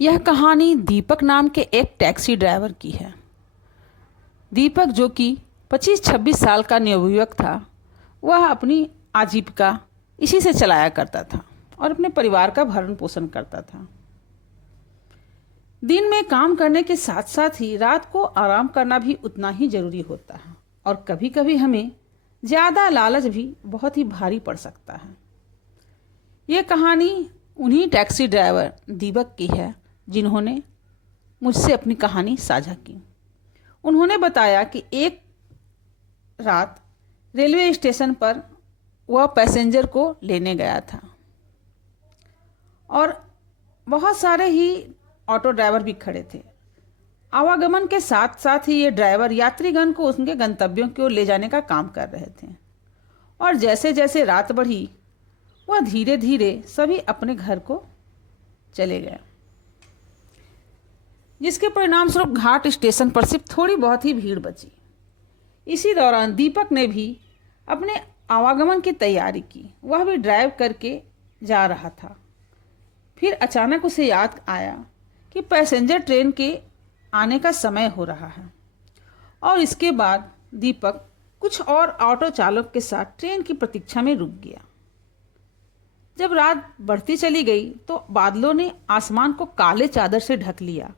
यह कहानी दीपक नाम के एक टैक्सी ड्राइवर की है। दीपक, जो कि 25-26 साल का नवयुवक था, वह अपनी आजीविका इसी से चलाया करता था और अपने परिवार का भरण पोषण करता था। दिन में काम करने के साथ साथ ही रात को आराम करना भी उतना ही जरूरी होता है और कभी कभी हमें ज़्यादा लालच भी बहुत ही भारी पड़ सकता है। ये कहानी उन्हीं टैक्सी ड्राइवर दीपक की है जिन्होंने मुझसे अपनी कहानी साझा की। उन्होंने बताया कि एक रात रेलवे स्टेशन पर वह पैसेंजर को लेने गया था और बहुत सारे ही ऑटो ड्राइवर भी खड़े थे। आवागमन के साथ साथ ही ये ड्राइवर यात्रीगण को उनके गंतव्यों की ओर ले जाने का काम कर रहे थे और जैसे जैसे रात बढ़ी वह धीरे धीरे सभी अपने घर को चले गए, जिसके परिणाम स्वरूप घाट स्टेशन पर सिर्फ थोड़ी बहुत ही भीड़ बची। इसी दौरान दीपक ने भी अपने आवागमन की तैयारी की। वह भी ड्राइव करके जा रहा था। फिर अचानक उसे याद आया कि पैसेंजर ट्रेन के आने का समय हो रहा है और इसके बाद दीपक कुछ और ऑटो चालक के साथ ट्रेन की प्रतीक्षा में रुक गया। जब रात बढ़ती चली गई तो बादलों ने आसमान को काले चादर से ढक लिया,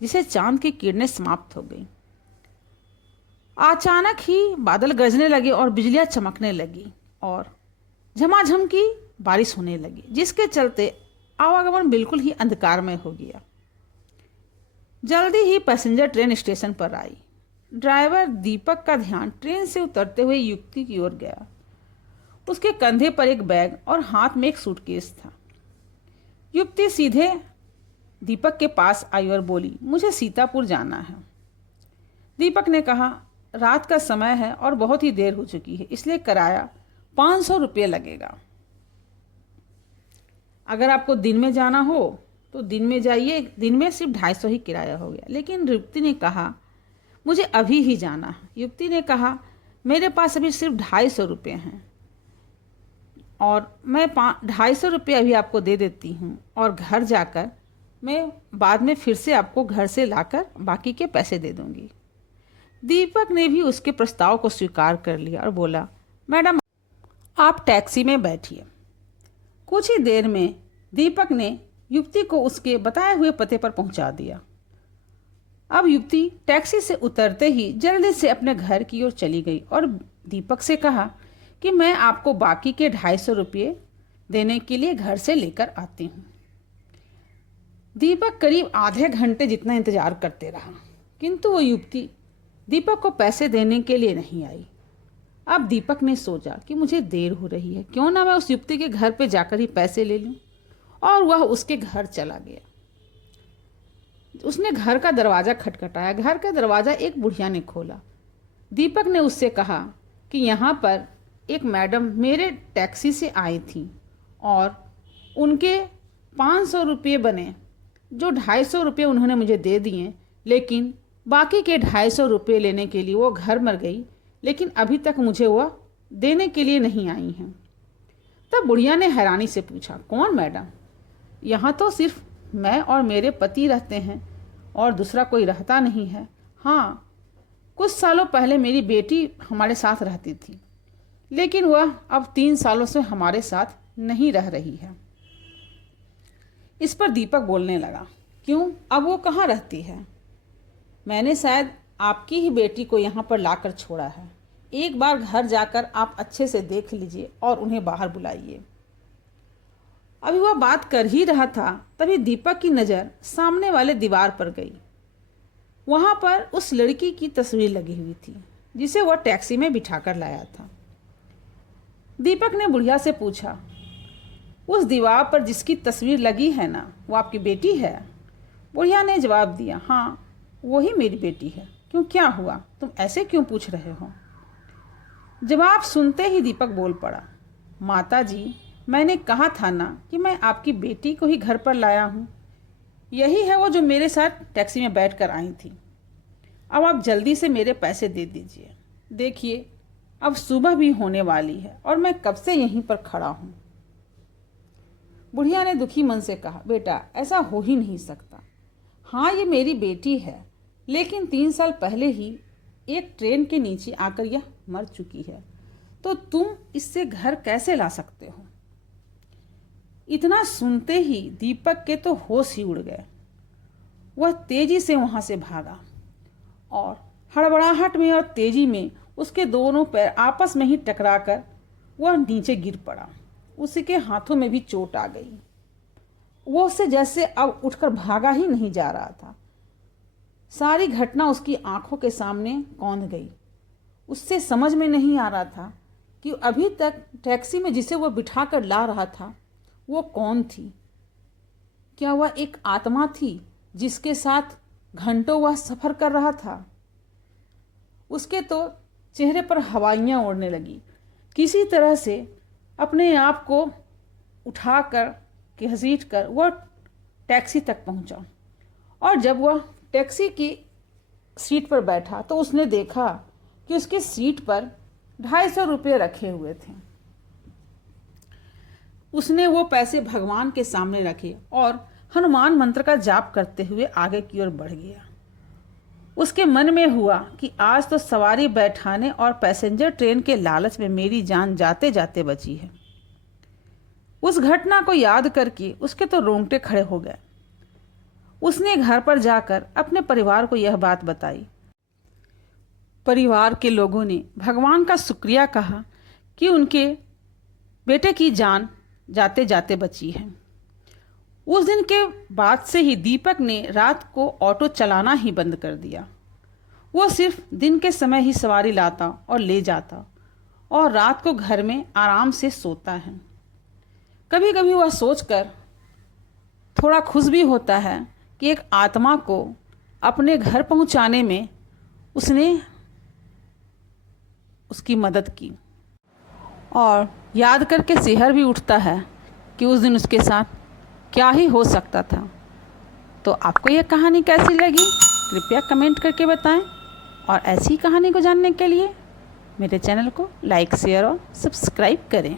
जिसे चांद की किरणें समाप्त हो गई। अचानक ही बादल गरजने लगे और बिजलियां चमकने लगी और झमाझम की बारिश होने लगी, जिसके चलते आवागमन बिल्कुल ही अंधकारमय हो गया। जल्दी ही पैसेंजर ट्रेन स्टेशन पर आई। ड्राइवर दीपक का ध्यान ट्रेन से उतरते हुए युवती की ओर गया। उसके कंधे पर एक बैग और हाथ में एक सूटकेस था। युवती सीधे दीपक के पास आई और बोली, मुझे सीतापुर जाना है। दीपक ने कहा, रात का समय है और बहुत ही देर हो चुकी है, इसलिए किराया 500 रुपये लगेगा। अगर आपको दिन में जाना हो तो दिन में जाइए, दिन में सिर्फ 250 ही किराया हो गया। लेकिन युवती ने कहा, मुझे अभी ही जाना है। युवती ने कहा, मेरे पास अभी सिर्फ 250 रुपये हैं और मैं 250 रुपये अभी आपको दे देती हूँ और घर जाकर मैं बाद में फिर से आपको घर से लाकर बाकी के पैसे दे दूँगी। दीपक ने भी उसके प्रस्ताव को स्वीकार कर लिया और बोला, मैडम आप टैक्सी में बैठिए। कुछ ही देर में दीपक ने युवती को उसके बताए हुए पते पर पहुंचा दिया। अब युवती टैक्सी से उतरते ही जल्दी से अपने घर की ओर चली गई और दीपक से कहा कि मैं आपको बाकी के 250 रुपये देने के लिए घर से लेकर आती हूँ। दीपक करीब आधे घंटे जितना इंतजार करते रहा, किंतु वो युवती दीपक को पैसे देने के लिए नहीं आई। अब दीपक ने सोचा कि मुझे देर हो रही है, क्यों ना मैं उस युवती के घर पे जाकर ही पैसे ले लूं, और वह उसके घर चला गया। उसने घर का दरवाज़ा खटखटाया। घर का दरवाज़ा एक बुढ़िया ने खोला। दीपक ने उससे कहा कि यहाँ पर एक मैडम मेरे टैक्सी से आई थी और उनके 500 रुपये बने, जो 250 रुपये उन्होंने मुझे दे दिए, लेकिन बाकी के 250 रुपये लेने के लिए वो घर मर गई, लेकिन अभी तक मुझे वह देने के लिए नहीं आई हैं। तब बुढ़िया ने हैरानी से पूछा, कौन मैडम? यहाँ तो सिर्फ मैं और मेरे पति रहते हैं और दूसरा कोई रहता नहीं है। हाँ, कुछ सालों पहले मेरी बेटी हमारे साथ रहती थी, लेकिन वह अब 3 सालों से हमारे साथ नहीं रह रही है। इस पर दीपक बोलने लगा, क्यों, अब वो कहाँ रहती है? मैंने शायद आपकी ही बेटी को यहाँ पर लाकर छोड़ा है। एक बार घर जाकर आप अच्छे से देख लीजिए और उन्हें बाहर बुलाइए। अभी वह बात कर ही रहा था, तभी दीपक की नज़र सामने वाले दीवार पर गई। वहाँ पर उस लड़की की तस्वीर लगी हुई थी जिसे वह टैक्सी में बिठाकर लाया था। दीपक ने बुढ़िया से पूछा, उस दीवार पर जिसकी तस्वीर लगी है ना, वो आपकी बेटी है? बुढ़िया ने जवाब दिया, हाँ वही मेरी बेटी है। क्यों, क्या हुआ? तुम ऐसे क्यों पूछ रहे हो? जवाब सुनते ही दीपक बोल पड़ा, माता जी, मैंने कहा था ना कि मैं आपकी बेटी को ही घर पर लाया हूँ। यही है वो जो मेरे साथ टैक्सी में बैठ कर आई थी। अब आप जल्दी से मेरे पैसे दे दीजिए। देखिए, अब सुबह भी होने वाली है और मैं कब से यहीं पर खड़ा हूँ। बुढ़िया ने दुखी मन से कहा, बेटा ऐसा हो ही नहीं सकता। हाँ, ये मेरी बेटी है, लेकिन 3 साल पहले ही एक ट्रेन के नीचे आकर यह मर चुकी है, तो तुम इससे घर कैसे ला सकते हो? इतना सुनते ही दीपक के तो होश ही उड़ गए। वह तेजी से वहां से भागा और हड़बड़ाहट में और तेजी में उसके दोनों पैर आपस में ही टकराकर वह नीचे गिर पड़ा। उसके हाथों में भी चोट आ गई। वो उससे जैसे अब उठकर भागा ही नहीं जा रहा था। सारी घटना उसकी आंखों के सामने कौंध गई। उससे समझ में नहीं आ रहा था कि अभी तक टैक्सी में जिसे वह बिठा कर ला रहा था वो कौन थी। क्या वह एक आत्मा थी जिसके साथ घंटों वह सफ़र कर रहा था? उसके तो चेहरे पर हवाइयाँ उड़ने लगी। किसी तरह से अपने आप को उठाकर घसीट कर वह टैक्सी तक पहुंचा, और जब वह टैक्सी की सीट पर बैठा तो उसने देखा कि उसकी सीट पर 250 रुपये रखे हुए थे। उसने वो पैसे भगवान के सामने रखे और हनुमान मंत्र का जाप करते हुए आगे की ओर बढ़ गया। उसके मन में हुआ कि आज तो सवारी बैठाने और पैसेंजर ट्रेन के लालच में मेरी जान जाते जाते बची है। उस घटना को याद करके उसके तो रोंगटे खड़े हो गए। उसने घर पर जाकर अपने परिवार को यह बात बताई। परिवार के लोगों ने भगवान का शुक्रिया कहा कि उनके बेटे की जान जाते जाते बची है। उस दिन के बाद से ही दीपक ने रात को ऑटो चलाना ही बंद कर दिया। वो सिर्फ दिन के समय ही सवारी लाता और ले जाता और रात को घर में आराम से सोता है। कभी कभी वह सोचकर थोड़ा खुश भी होता है कि एक आत्मा को अपने घर पहुंचाने में उसने उसकी मदद की, और याद करके सिहर भी उठता है कि उस दिन उसके साथ क्या ही हो सकता था। तो आपको यह कहानी कैसी लगी कृपया कमेंट करके बताएं, और ऐसी कहानी को जानने के लिए मेरे चैनल को लाइक, शेयर और सब्सक्राइब करें।